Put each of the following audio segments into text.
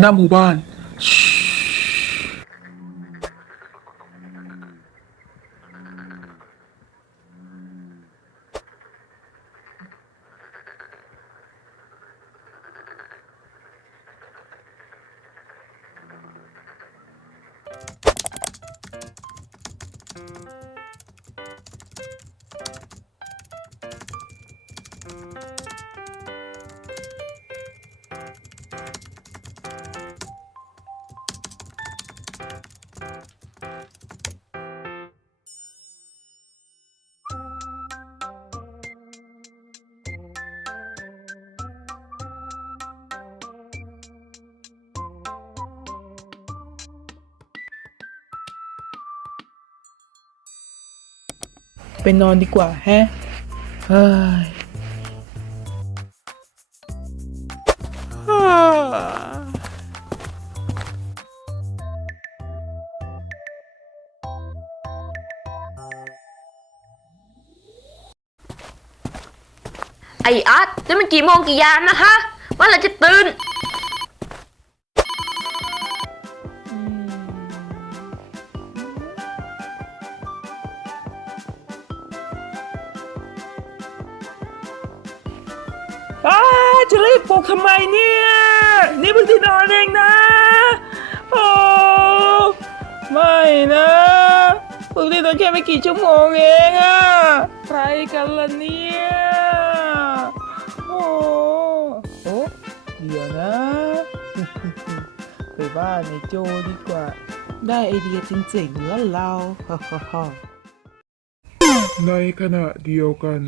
หน้าหมู่บ้าน ไปนอนดีกว่าแฮะเฮ้ยไออาร์ตจะมันกี่โมงกี่ยามนะฮะว่าเราจะตื่น ลุกทำไมเนี่ย นี่เพิ่งที่นอนเองนะ โอ้ไม่นะเพิ่งที่นอนแค่ไม่กี่ชั่วโมงเองอะใครกันล่ะเนี่ย โอ้โอ้เดี๋ยวนะ ไปบ้านในโจดีกว่า ได้ไอเดียจริงๆแล้วเราฮ่าฮ่าฮ่าในขณะเดียวกัน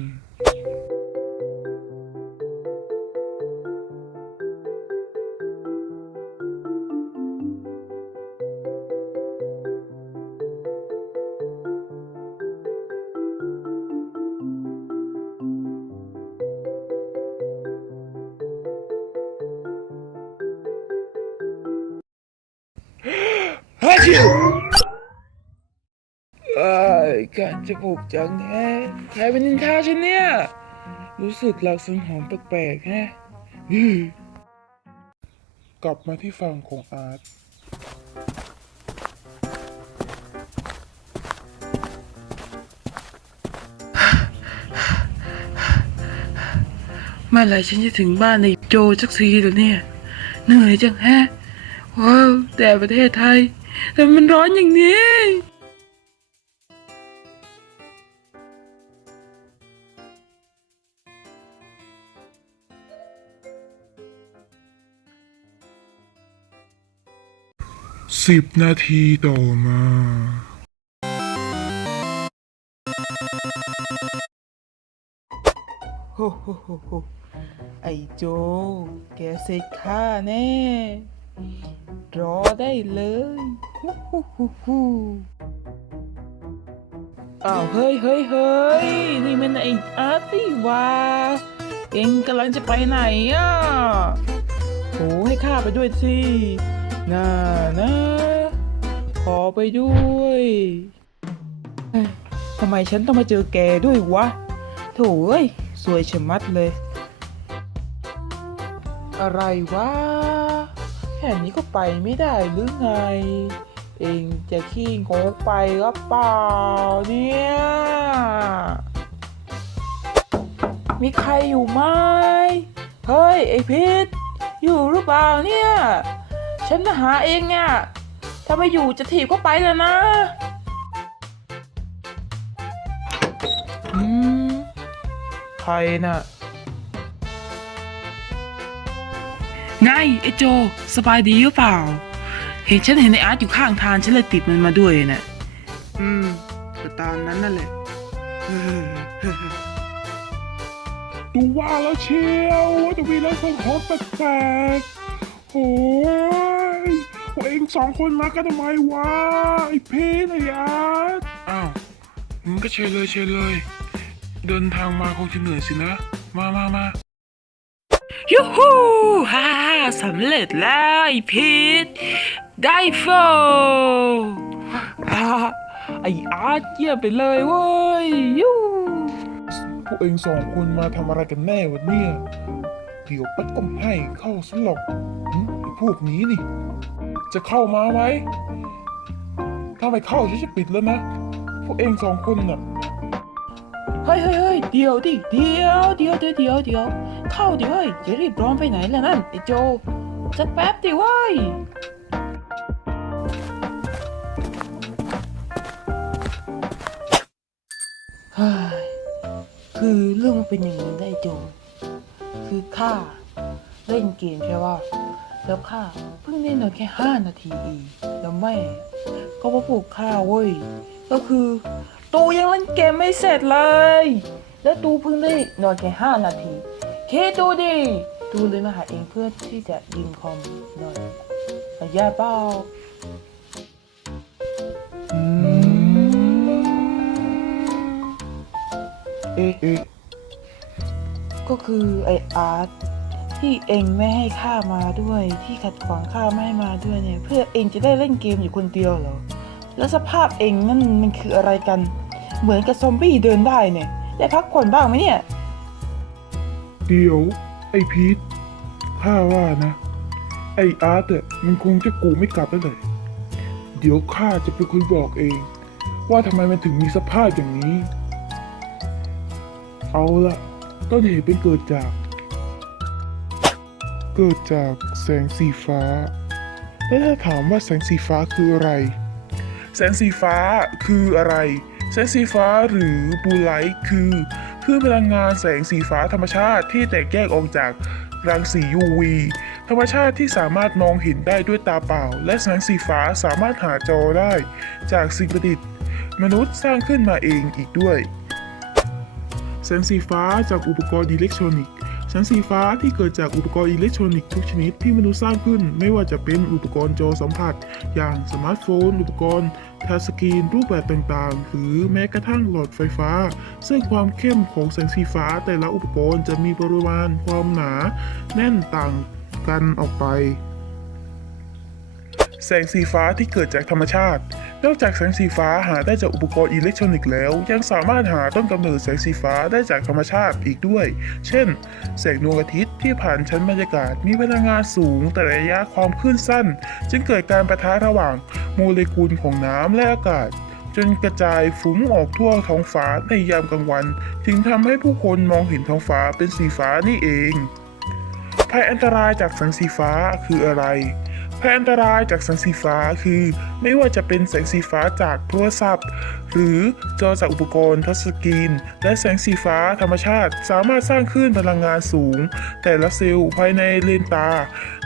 ฮัชิวเอ้ยการจะผูกจังแฮะใครเป็นนินทาฉันเนี่ย รู้สึกหลักสังหรณ์แปลกๆแฮะฮึ่มกลับมาที่ฝั่งของอาร์ต เมื่อไหร่ฉันจะถึงบ้านในโจสักทีแล้วเนี่ยเหนื่อยจังแฮะว้าวแต่ประเทศไทย แต่มันร้อนอย่างนี้ สิบนาทีต่อมาโฮโฮโฮโฮไอโจ แกเสร็จข้าแน่ รอได้เลยฮู้ฮู้ฮู้ฮู้อ้าวเฮ้ยเฮ้ยเฮ้ยนี่มันไออาร์ตี้วาเองกำลังจะไปไหนอะโหให้ข้าไปด้วยสิน่านะขอไปด้วยเฮ้ยทำไมฉันต้องมาเจอแกด้วยวะโถ่เอ้ยสวยชะมัดเลย อะไรวะแค่นี้ก็ไปไม่ได้หรือไง เองจะขี้งกไปหรือเปล่าเนี่ยมีใครอยู่ไหมเฮ้ยไอพิษอยู่หรือเปล่าเนี่ยฉันมาหาเองเนี่ยถ้าไม่อยู่จะถีบก็ไปแล้วนะอืมใครน่ะ ไงไอ้โจ สบายดีหรือเปล่า เห็นฉันเห็นในอาร์ตอยู่ข้างทางฉันเลยติดมันมาด้วยน่ะอืมก็ตอนนั้นนั่นแหละดูว่าแล้วเชียวว่าจะมีเรื่องของแปลกๆโอ้ยพวกเองสองคนมากันทำไมวะไอ้เพนไอ้อาร์ตอ้าวมึงก็เชิญเลยเชิญเลย เดินทางมาคงจะเหนื่อยสินะ มามามา ยูฮูฮ่าสำเร็จแล้วไอ้พีทได้โฟอ่าไออาร์ตเยี่ยมไปเลยเว้ยยูพวกเองสองคนมาทำอะไรกันแน่วะเนี่ยเดี๋ยวปัดก็ให้เข้าสลอกหึไอ้พวกนี้นี่ จะเข้ามาไหมถ้าไม่เข้าฉันจะปิดแล้วนะ พวกเองสองคนน่ะ เฮ้ยเฮ้ยเฮ้ยเดี๋ยวดิเดี๋ยวเดี๋ยวเดี๋ยวเดี๋ยวเดี๋ยว เข้าดิเฮ้ยจะรีบร้อนไปไหนล่ะนั่นไอโจสักแป๊บดิเว้ยเฮ้ยคือเรื่องมันเป็นอย่างนี้นะไอ้โจ คือข้าเล่นเกมใช่ป่ะแล้วข้าเพิ่งเล่นมาแค่ห้านาทีเองแล้วแม่ก็มาปลุกข้าเว้ย ก็คือตูยังเล่นเกมไม่เสร็จเลย แล้วตูเพิ่งได้นอนแค่ห้านาที คิดดูดิตูเลยมาหาเองเพื่อที่จะยืมคอมหน่อยอาญาเปล่าอืมเอ๊ะเอ๊ะก็คือไออาร์ตที่เองไม่ให้ข้ามาด้วยที่ขัดขวางข้าไม่ให้มาด้วยเนี่ย เพื่อเองจะได้เล่นเกมอยู่คนเดียวเหรอ แล้วสภาพเองนั่นมันคืออะไรกัน เหมือนกับซอมบี้เดินได้เนี่ย ได้พักผ่อนบ้างไหมเนี่ย เดี๋ยว ไอ้พีทข้าว่านะ ไอ้อาร์ตอะมันคงจะกูไม่กลับแล้วเลยเดี๋ยวข้าจะเป็นคนบอกเอง ว่าทำไมมันถึงมีสภาพอย่างนี้ เอาละต้นเหตุเป็นเกิดจาก เกิดจากแสงสีฟ้า และถ้าถามว่าแสงสีฟ้าคืออะไร แสงสีฟ้าคืออะไร แสงสีฟ้าหรือบูไลท์คือ คลื่นพลังงานแสงสีฟ้าธรรมชาติที่แตกแยกออกจากรังสี UV ธรรมชาติที่สามารถมองเห็นได้ด้วยตาเปล่า และแสงสีฟ้าสามารถหาจอได้ จากสิ่งประดิษฐ์ มนุษย์สร้างขึ้นมาเองอีกด้วย แสงสีฟ้าจากอุปกรณ์อิเล็กทรอนิกส์แสงสีฟ้าที่เกิดจากอุปกรณ์อิเล็กทรอนิกส์ทุกชนิดที่มนุษย์สร้างขึ้น ไม่ว่าจะเป็นอุปกรณ์จอสัมผัส อย่างสมาร์ทโฟน อุปกรณ์ ทัชสกรีนรูปแบบต่างๆ หรือแม้กระทั่งหลอดไฟฟ้า ซึ่งความเข้มของแสงสีฟ้าแต่ละอุปกรณ์จะมีปริมาณความหนา แน่นต่างกันออกไป แสงสีฟ้าที่เกิดจากธรรมชาติ นอกจากแสงสีฟ้าหาได้จากอุปกรณ์อิเล็กทรอนิกส์แล้ว ยังสามารถหาต้นกำเนิดแสงสีฟ้าได้จากธรรมชาติอีกด้วย เช่น แสงดวงอาทิตย์ที่ผ่านชั้นบรรยากาศมีพลังงานสูง แต่ระยะความคลื่นสั้น จึงเกิดการประทะระหว่างโมเลกุลของน้ำและอากาศ จนกระจายฟุ้งออกทั่วท้องฟ้าในยามกลางวัน ถึงทำให้ผู้คนมองเห็นท้องฟ้าเป็นสีฟ้านี่เองภัยอันตรายจากแสงสีฟ้าคืออะไร ภัยอันตรายจากแสงสีฟ้าคือ ไม่ว่าจะเป็นแสงสีฟ้าจากโทรศัพท์ หรือจอจากอุปกรณ์ทัชสกรีน และแสงสีฟ้าธรรมชาติ สามารถสร้างคลื่นพลังงานสูง แต่ละเซลล์ภายในเลนตา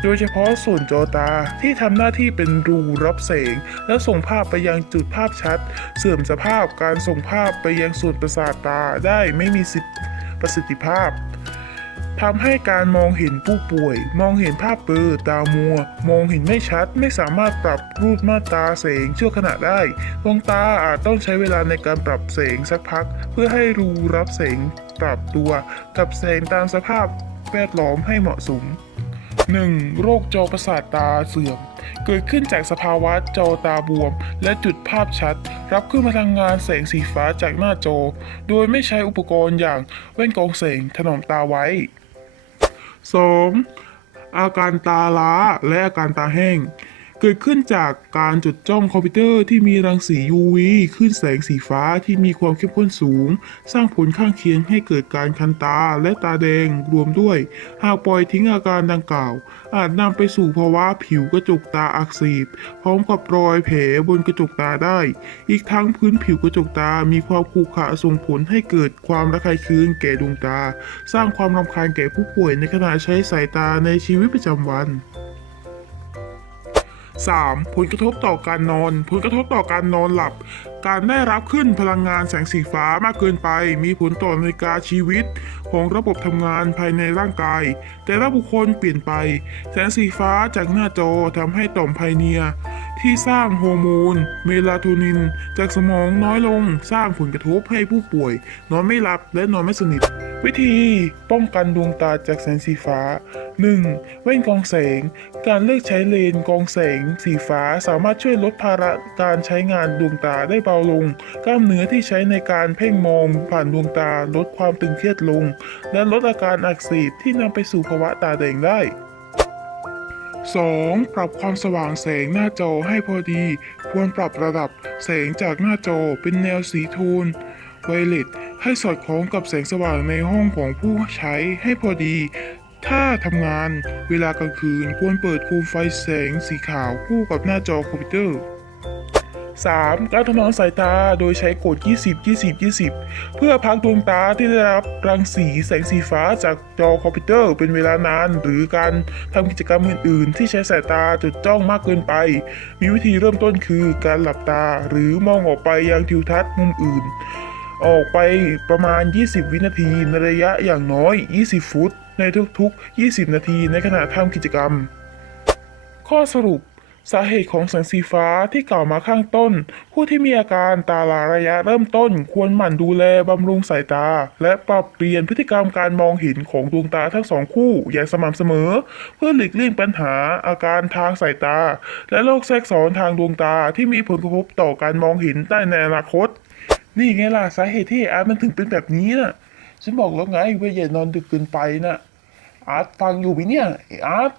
โดยเฉพาะส่วนจอตาที่ทำหน้าที่เป็นรูรับแสง และส่งภาพไปยังจุดภาพชัด เสื่อมสภาพการส่งภาพไปยังส่วนประสาทตาได้ไม่มีประสิทธิภาพ ทำให้การมองเห็นผู้ป่วย มองเห็นภาพเบลอตามัว มองเห็นไม่ชัด ไม่สามารถปรับรูปมาตาแสงชั่วขณะได้ดวงตาอาจต้องใช้เวลาในการปรับแสงสักพัก เพื่อให้รูรับแสงปรับตัวกับแสงตามสภาพแวดล้อมให้เหมาะสม 1. โรคจอประสาทตาเสื่อม เกิดขึ้นจากสภาวะจอตาบวม และจุดภาพชัด รับขึ้นพลังงานแสงสีฟ้าจากหน้าจอ โดยไม่ใช้อุปกรณ์อย่างแว่นกองแสงถนอมตาไว้ 2. อาการตาล้าและอาการตาแห้ง เกิดขึ้นจากการจดจ้องคอมพิวเตอร์ที่มีรังสี UV ขึ้นแสงสีฟ้าที่มีความเข้มข้นสูง สร้างผลข้างเคียงให้เกิดการคันตาและตาแดงรวมด้วย หากปล่อยทิ้งอาการดังกล่าว อาจนำไปสู่ภาวะผิวกระจกตาอักเสบพร้อมกับรอยแผลบนกระจกตาได้ อีกทั้งพื้นผิวกระจกตามีความขรุขระส่งผลให้เกิดความระคายเคืองแก่ดวงตา สร้างความรำคาญแก่ผู้ป่วยในขณะใช้สายตาในชีวิตประจำวัน 3. ผลกระทบต่อการนอน ผลกระทบต่อการนอนหลับ การได้รับขึ้นพลังงานแสงสีฟ้ามากเกินไป มีผลต่อนาฬิกาชีวิต ของระบบทำงานภายในร่างกาย แต่ละบุคคลเปลี่ยนไป แสงสีฟ้าจากหน้าจอทำให้ต่อมไพเนีย ที่สร้างโฮอร์โมนเมลาโทนิน จากสมองน้อยลงสร้างผลกระทบให้ผู้ป่วย นอนไม่หลับและนอนไม่สนิท วิธีป้องกันดวงตาจากแสงสีฟ้า 1. แว่นกองแสง การเลือกใช้เลนกองแสงสีฟ้าสามารถช่วยลดภาระการใช้งานดวงตาได้เบาลง กล้ามเนื้อที่ใช้ในการเพ่งมองผ่านดวงตาลดความตึงเครียดลง และลดอาการอักเสบที่นำไปสู่ภาวะตาแดงได้ 2. ปรับความสว่างแสงหน้าจอให้พอดี ควรปรับระดับแสงจากหน้าจอเป็นแนวสีโทนไวเลตให้สอดคล้องกับแสงสว่างในห้องของผู้ใช้ให้พอดี ถ้าทำงานเวลากลางคืนควรเปิดโคมไฟแสงสีขาวคู่กับหน้าจอคอมพิวเตอร์ 3. การทำนองสายตาโดยใช้กฎ 20 20 20 เพื่อพักดวงตาที่ได้รับรังสีแสงสีฟ้าจากจอคอมพิวเตอร์เป็นเวลานาน หรือการทำกิจกรรมอื่นๆ ที่ใช้สายตาจดจ้องมากเกินไป มีวิธีเริ่มต้นคือการหลับตาหรือมองออกไปยังทิวทัศน์มุมอื่น ออกไปประมาณ 20 วินาทีในระยะอย่างน้อย 20 ฟุต ในทุกๆ 20 นาทีในขณะทำกิจกรรม ข้อสรุป สาเหตุของแสงสีฟ้าที่กล่าวมาข้างต้น ผู้ที่มีอาการตาลาระยะเริ่มต้น ควรหมั่นดูแลบำรุงสายตา และปรับเปลี่ยนพฤติกรรมการมองเห็นของดวงตาทั้งสองคู่อย่างสม่ำเสมอ เพื่อหลีกเลี่ยงปัญหาอาการทางสายตา และโรคแทรกซ้อนทางดวงตาที่มีผลกระทบต่อการมองเห็นได้ในอนาคต นี่ไงล่ะสาเหตุที่อาร์ตมันถึงเป็นแบบนี้น่ะฉันบอกแล้วไงว่าอย่านอนดึกเกินไปน่ะอาร์ตฟังอยู่ไหมเนี่ยอาร์ต